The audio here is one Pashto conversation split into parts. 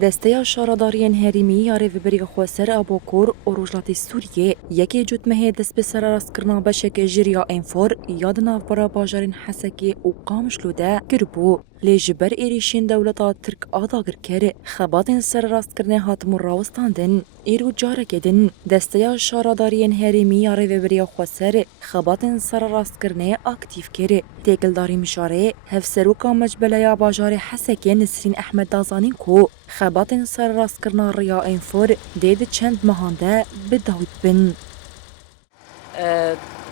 دسته شارداریان هریمی یا ریوبری خواسر آبوکور و روجلاتی سوریه یکی جوتمه دست به سر راست کرنا بشک جریا انفور یاد نافبرا باجارین حسکی و قامش لوده گربو لجبر ایریشین دولتا ترک آداگر کر خباتین سر راست کرنه هات مراوستاندن ایرو جاره کدن دسته شارداریان هریمی یا ریوبری خواسر خباتین سر راست کرنه اکتیف کر تیگل داری مشاره هفسرو کامج بلایا باجار حسکی نسرین احمد دازانین کو خباتین سر راست کرنا ریا انفور دید چند مهانده بداود بن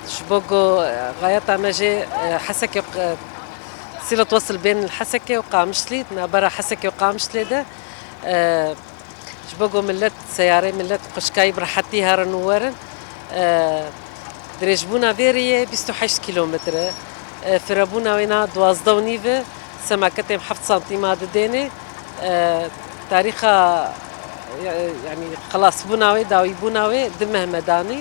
شبوغو غاية مجي حسكي صلة وصل بين الحسكي وقامشلي برا حسكي وقامشلي ده شبوغو ملت سيارة ملت قشكاي برحتي هارن وورن دريجبونا فيري 28 كيلومتر فرابونا وينا 12 ونيفه سماكتهم 7 سنتيمات ديني تاريخها يعني خلاص بناوي داوي بناوي دمه مداني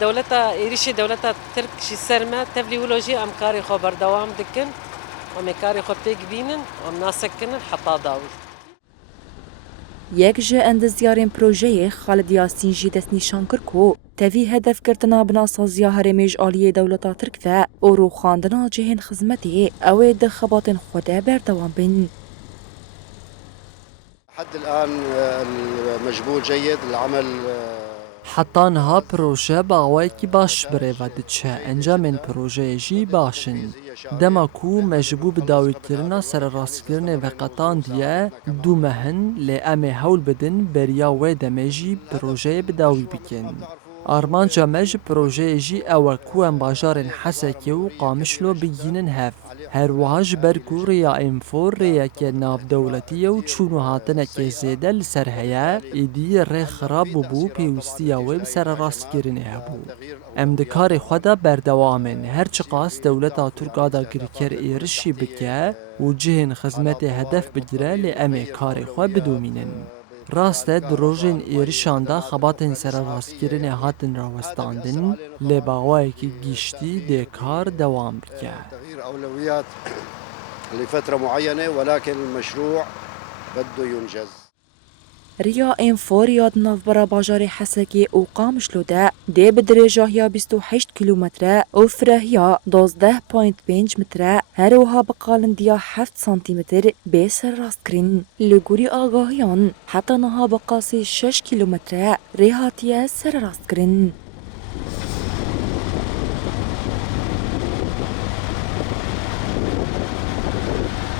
دولتا إيريشي دولتا ترك شي سرمة تبلي ولوجي أمكاري خو بردوام دكن ومكاري خو بيك بينن ومناسكن حطا داوي یک جه اند زیارین پروژه خالد یاسین جی دست نیشان کر کو تفی هدف کردنا بنا سازیا هرمیج آلیه دولتا ترک و او خواندنا جهن خدمتی او ده خباتن خوده بردوام بین حد الآن المجبور جيد العمل حتی نها پروژه باوی کی باش بره و دچه انجام پروژه جی باشن دما کو مجبوب داوید کرنا سر راست کرنه و قطان دیه دو مهن لی امه هول بدن بریا و دمجی پروژه بداوی بکن آرمان جامج پروژه جی او کو ام باجارن حسکی و قامشلو بگینن هف هر واج برکو ریا انفور ریا که ناف دولتی و چونو هاتنه که زیده لسر هیا ایدی ری خراب بو پیوستی و بسر راست گرنه هبو ام دکار خدا بردوامن هر چقاس دولتا ترکا دا گرکر ایرشی بکه و جهن خدمت هدف بگیره لی امه کار خوا بدومینن راسته دروژن ایرشاندا خباتن سر راستگیرن هاتن راوستاندن لباوایی که گیشتی دکار دوام بکه. تغییر اولویات لفتره معینه ولكن المشروع بده ينجز. ریا انفور یاد نافبرا باجار حسکی او قامشلو ده بدرجه یا 28 کیلومتر او فرهیا 12.5 متر هر وها بقالندیا 7 سانتیمتر به سر راست کرین لگوری آگاهیان حتی نها بقاسی 6 کیلومتر ریحاتیه سر راست کرین